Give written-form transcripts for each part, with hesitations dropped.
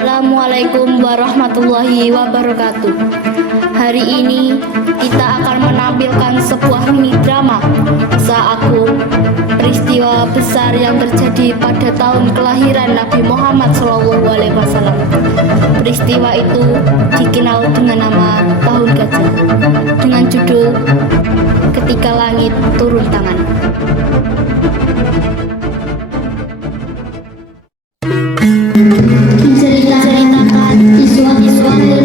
Assalamualaikum warahmatullahi wabarakatuh. Hari ini kita akan menampilkan sebuah mini drama Kisah Aku, peristiwa besar yang terjadi pada tahun kelahiran Nabi Muhammad SAW. Peristiwa itu dikenal dengan nama Tahun Gajah, dengan judul Ketika Langit Turun Tangan. Diceritakan di suatu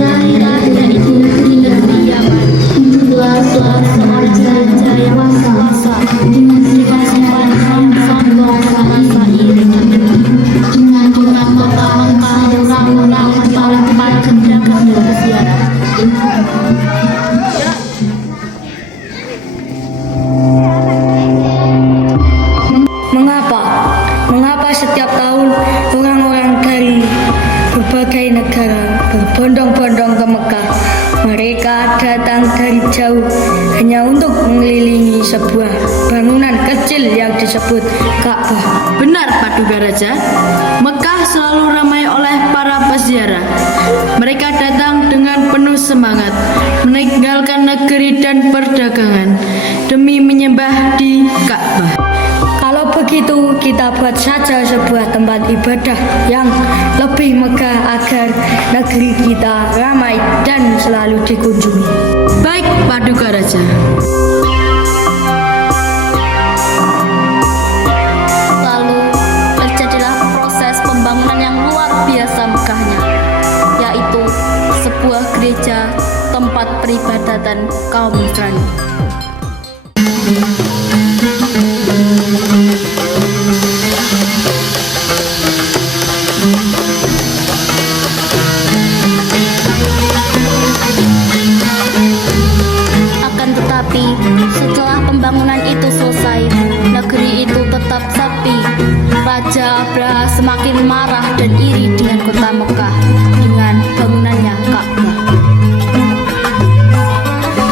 hari yaitu di negeri Yaman, hiduplah seorang raja yang kuasa dengan sifat-sifat yang sombong serta iri, dengan mengangkat orang-orang kepala ganda-ganda berziarah. Mengapa setiap tahun orang-orang dari berbagai negara berbondong-bondong ke Mekah? Mereka datang dari jauh hanya untuk mengelilingi sebuah bangunan kecil yang disebut Ka'bah. Benar, Paduka Raja. Mekah selalu ramai oleh para peziarah. Mereka datang dengan penuh semangat, meninggalkan negeri dan perdagangan demi menyembah di Ka'bah. Kalau begitu, kita buat saja sebuah tempat ibadah yang lebih megah agar negeri kita ramai dan selalu dikunjungi. Baik, Paduka Raja. Lalu terjadilah proses pembangunan yang luar biasa megahnya, yaitu sebuah gereja tempat peribadatan kaum Nasrani. Akan tetapi, setelah pembangunan itu selesai, negeri itu tetap sepi. Raja Abraha semakin marah dan iri dengan kota Mekah dengan bangunannya Ka'bah.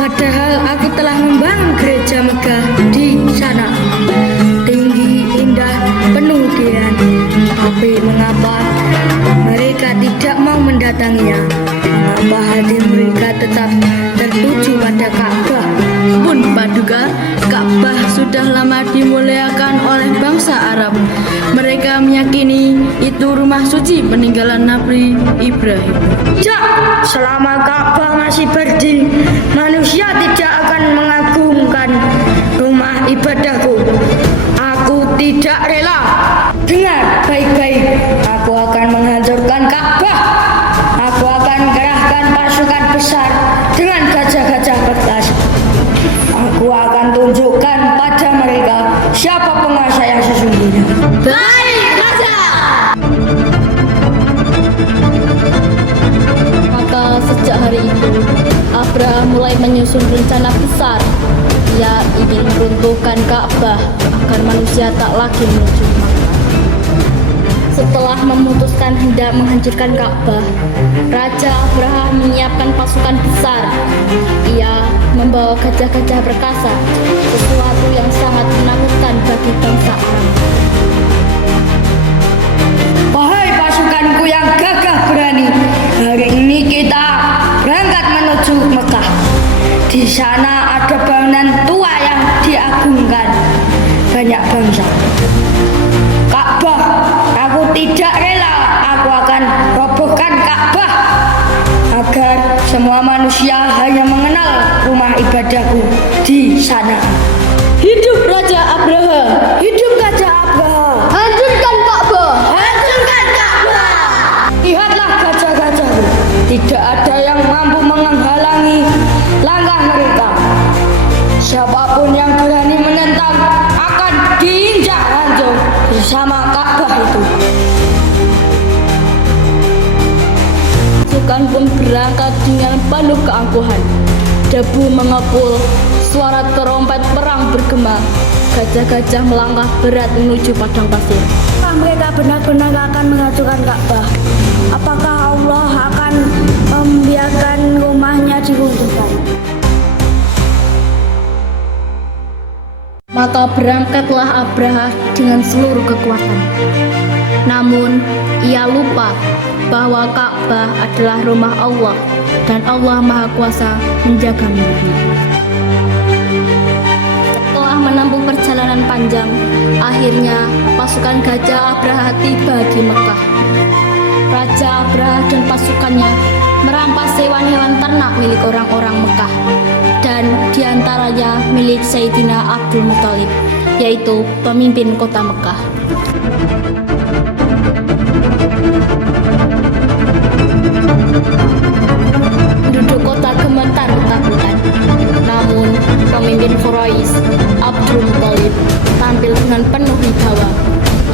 Padahal aku telah membangun gereja megah di sana, tinggi, indah, penuh dian. Tapi mengapa mereka tidak mau mendatanginya? Mengapa hati mereka tetap tertuju pada Ka'bah? Pun Paduka, Ka'bah sudah lama dimuliakan oleh bangsa Arab. Mereka meyakini itu rumah suci peninggalan Nabi Ibrahim. Tidak, selama Ka'bah masih berdiri, manusia tidak akan mengagungkan rumah ibadahku. Aku tidak rela. Dengar baik-baik, aku akan menghancurkan Ka'bah. Aku akan kerahkan pasukan besar dengan gajah-gajah kertas. Aku akan tunjukkan pada mereka siapa penguasa yang sesungguhnya. Baik, Raja. Maka sejak hari itu, Abraham mulai menyusun rencana besar. Ia ingin meruntuhkan Ka'bah agar manusia tak lagi menuju Makkah. Setelah memutuskan hendak menghancurkan Ka'bah, Raja Abraham menyiapkan pasukan besar. Ia membawa gajah-gajah perkasa, sesuatu yang sangat menakutkan bagi bangsa Arab. Wahai pasukanku yang gagah berani, hari ini kita berangkat menuju Mekah. Di sana ada bangunan tua yang diagungkan banyak bangsa. Ka'bah, aku tidak rela. Aku akan robohkan Ka'bah agar semua manusia hanya mengenal rumah ibadahku di sana. Hidup Raja Abraham. Hidup Raja Abraham. Hancurkan Ka'bah. Hancurkan Ka'bah. Lihatlah gajah-gajahku. Tidak ada yang mampu menghalangi langkah mereka. Siapapun yang berani menentang akan diinjak hancur bersama Ka'bah itu. Pasukan pun berangkat dengan penuh keangkuhan. Debu mengepul, suara trompet perang bergema. Gajah-gajah melangkah berat menuju padang pasir. Apakah mereka benar-benar akan menghancurkan Ka'bah? Apakah Allah akan membiarkan rumahnya diruntuhkan? Maka berangkatlah Abraha dengan seluruh kekuatan. Namun, ia lupa bahwa Ka'bah adalah rumah Allah dan Allah Maha Kuasa menjaga miliknya. Setelah menempuh perjalanan panjang, akhirnya pasukan Gajah Abraha tiba di Mekah. Raja Abraha dan pasukannya merampas hewan-hewan ternak milik orang-orang Mekah dan diantaranya milik Sayyidina Abdul Muthalib, yaitu pemimpin kota Mekah. Penduduk kota gemetar ketakutan. Namun, pemimpin Quraisy, Abdul Muthalib, tampil dengan penuh wibawa.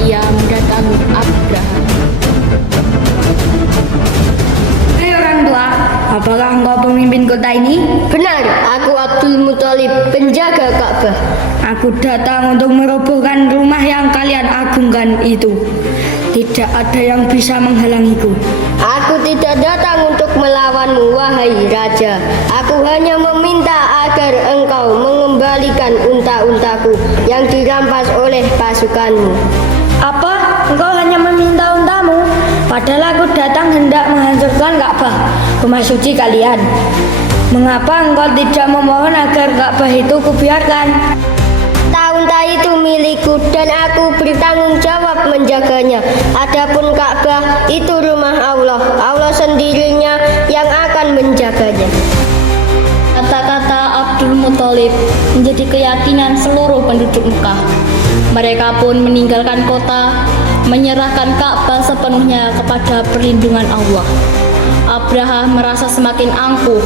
Ia mendatangi Abraha. Hei orang tua, apakah engkau pemimpin kota ini? Benar, aku Abdul Muthalib, penjaga Ka'bah. Aku datang untuk merobohkan rumah yang kalian agungkan itu. Tidak ada yang bisa menghalangiku. Aku tidak datang untuk melawanmu, wahai raja. Aku hanya meminta agar engkau mengembalikan unta-untaku yang dirampas oleh pasukanmu. Apa? Engkau hanya meminta untamu? Padahal aku datang hendak menghancurkan Ka'bah, rumah suci kalian. Mengapa engkau tidak memohon agar Ka'bah itu kubiarkan? Unta itu milikku dan aku bertanggung jawab menjaganya. Adapun Ka'bah itu rumah Allah. Allah sendirinya yang akan menjaganya. Kata-kata Abdul Muthalib menjadi keyakinan seluruh penduduk Mekah. Mereka pun meninggalkan kota, menyerahkan Ka'bah sepenuhnya kepada perlindungan Allah. Abraha merasa semakin angkuh.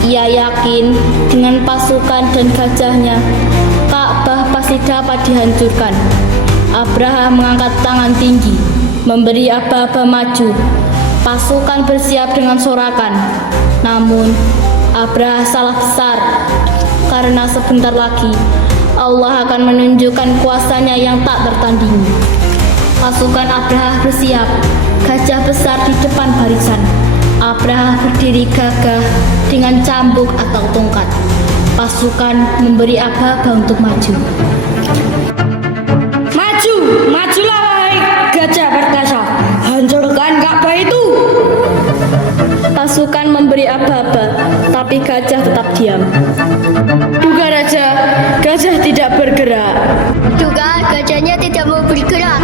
Ia yakin dengan pasukan dan gajahnya, Ka'bah pasti dapat dihancurkan. Abraha mengangkat tangan tinggi, memberi aba-aba maju. Pasukan bersiap dengan sorakan. Namun, Abraha salah besar, karena sebentar lagi Allah akan menunjukkan kuasanya yang tak tertandingi. Pasukan Abraha bersiap, gajah besar di depan barisan. Abraha berdiri gagah dengan cambuk atau tongkat. Pasukan memberi aba-aba untuk maju. Maju, majulah wahai gajah perkasa. Hancurkan Ka'bah itu. Pasukan memberi aba-aba, tapi gajah tetap diam. Duga raja, gajah tidak bergerak. Juga gajahnya tidak mau bergerak.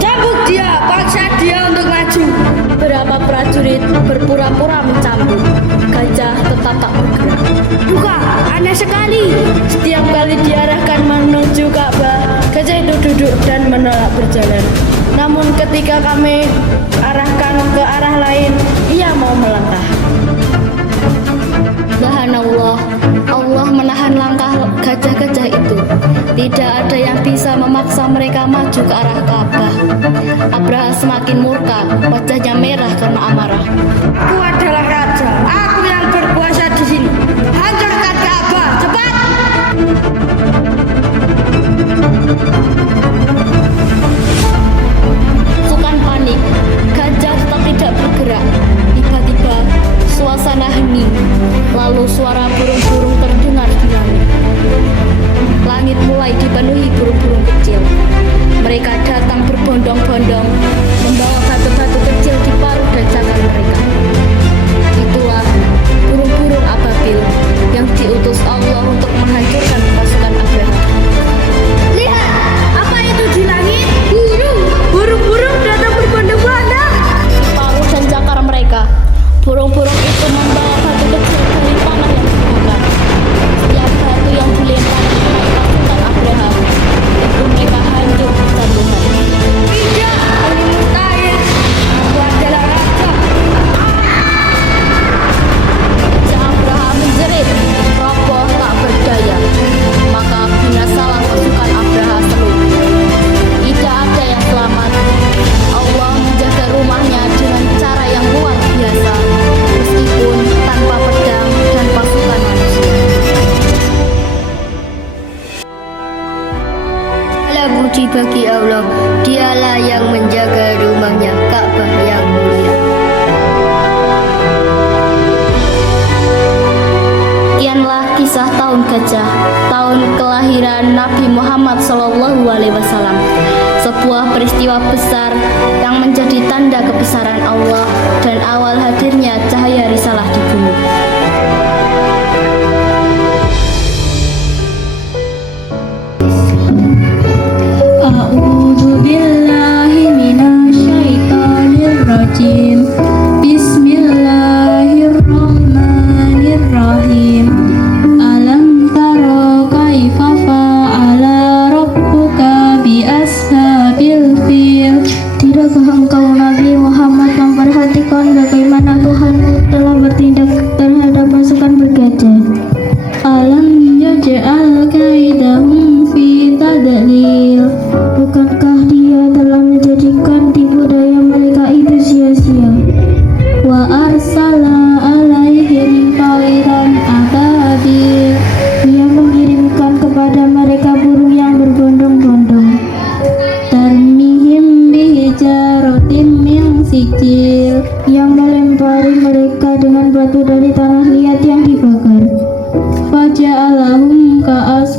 Cambuk dia, paksa dia untuk maju. Beberapa prajurit berpura-pura mencambuk. Gajah tetap tak bergerak. Buka, aneh sekali. Setiap kali diarahkan menuju Ka'bah, gajah itu duduk dan menolak berjalan. Namun ketika kami arahkan ke arah lain, ia mau melangkah. Subhanallah, Allah menahan langkah gajah-gajah itu. Tidak ada yang bisa memaksa mereka maju ke arah Ka'bah. Abraha semakin murka, wajahnya merah karena amarah. Aku adalah raja. Aku yang berkuasa di sini. Hancurkan Ka'bah, cepat! Pasukan panik, gajah tetap tidak bergerak. Tiba-tiba, suasana hening. Lalu suara burung-burung terdengar di langit. Langit mulai dipenuhi burung-burung kecil. Mereka datang berbondong-bondong, membawa batu-batu kecil di paruh dan cakar mereka. Itulah burung-burung ababil yang diutus Allah untuk menghancurkan pasukan Abraha. Lihat, apa itu di langit? Burung. Burung-burung datang berbondong-bondong. Paruh dan cakar mereka, burung-burung itu membawa batu kecil dari tanah yang terbakar. Setiap batu yang dilempar kepada pasukan Abraha, itu mereka hancur berjatuhan. Tidak, ini mustahil. Aku adalah raja. Gajah Abraha menjerit, roboh tak berdaya. Maka binasalah pasukan Abraha seluruh. Tidak ada yang selamat. Allah menjaga rumahnya dengan cara yang luar biasa, meskipun tanpa pedang dan pasukan manusia. Segala puji bagi Allah. Dialah yang menjaga rumahnya, Ka'bah yang mulia. Sekianlah kisah tahun gajah, tahun kelahiran Nabi Muhammad SAW. sebuah peristiwa besar yang menjadi tanda kebesaran Allah dan awal hadirnya cahaya risalah di bumi. A'udzu billahi minasyaitonir rajim. Bismillahirrahmanirrahim. Alam tara kaifa fa'ala rabbuka bi ashabil fil. Tidakkah engkau Nabi Muhammad memperhatikan bagaimana Tuhanmu telah bertindak terhadap pasukan bergajah? Alam yaj'al kaidahum fi tadlil. Bukankah dia telah menjadikan tipu daya mereka itu sia-sia? Wa arsala alaihim tairan ababil. Dia mengirimkan kepada mereka burung yang berbondong-bondong. Tarmihim bihijaratin min sijil. Yang melempari mereka dengan batu dari tanah liat yang dibakar. Faja'alahum ka'as